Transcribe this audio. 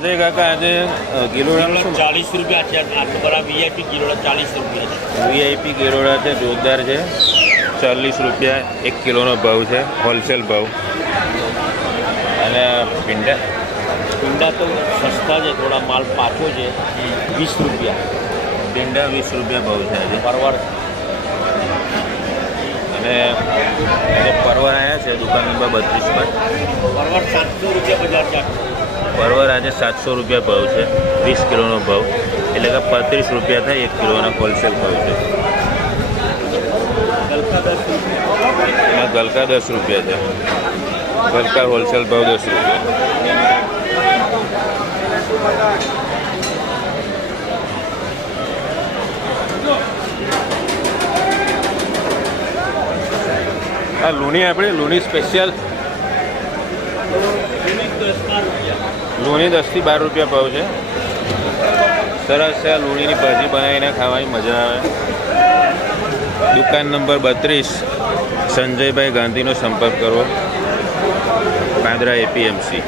સંજય કાકા આજે ગિલોડા 40 રૂપિયા છે. આટલું બરાબર વીઆઈપી ગિલોડા 40 રૂપિયા છે. વીઆઈપી ગિલોડા છે, જોરદાર છે. 40 રૂપિયા 1 કિલોનો ભાવ છે, હોલસેલ ભાવ. અને ભીંડા તો સસ્તા છે, થોડા માલ પાછો છે. 20 રૂપિયા ભીંડા 20 રૂપિયા ભાવ છે આજે. પરવર અને પરવર આવ્યા છે દુકાન નંબર 32 પર. પરવર 700 રૂપિયા બજાર છે. પરવર આજે 700 રૂપિયા ભાવ છે, 20 કિલોનો ભાવ. એટલે કે 35 રૂપિયા થાય 1 કિલોના હોલસેલ ભાવ છે. ગલકા 10 રૂપિયા છે. ગલકા હોલસેલ ભાવ 10 રૂપિયા. આ લૂણી આપણે લૂણી સ્પેશિયલ લૂણી 10 થી 12 રૂપિયા ભાવ છે. સરસ છે. લૂણીની ભાજી બનાવીને ખાવાની મજા આવે. દુકાન નંબર 32 સંજયભાઈ ગાંધીનો સંપર્ક કરો, પાંદરા એપીએમસી.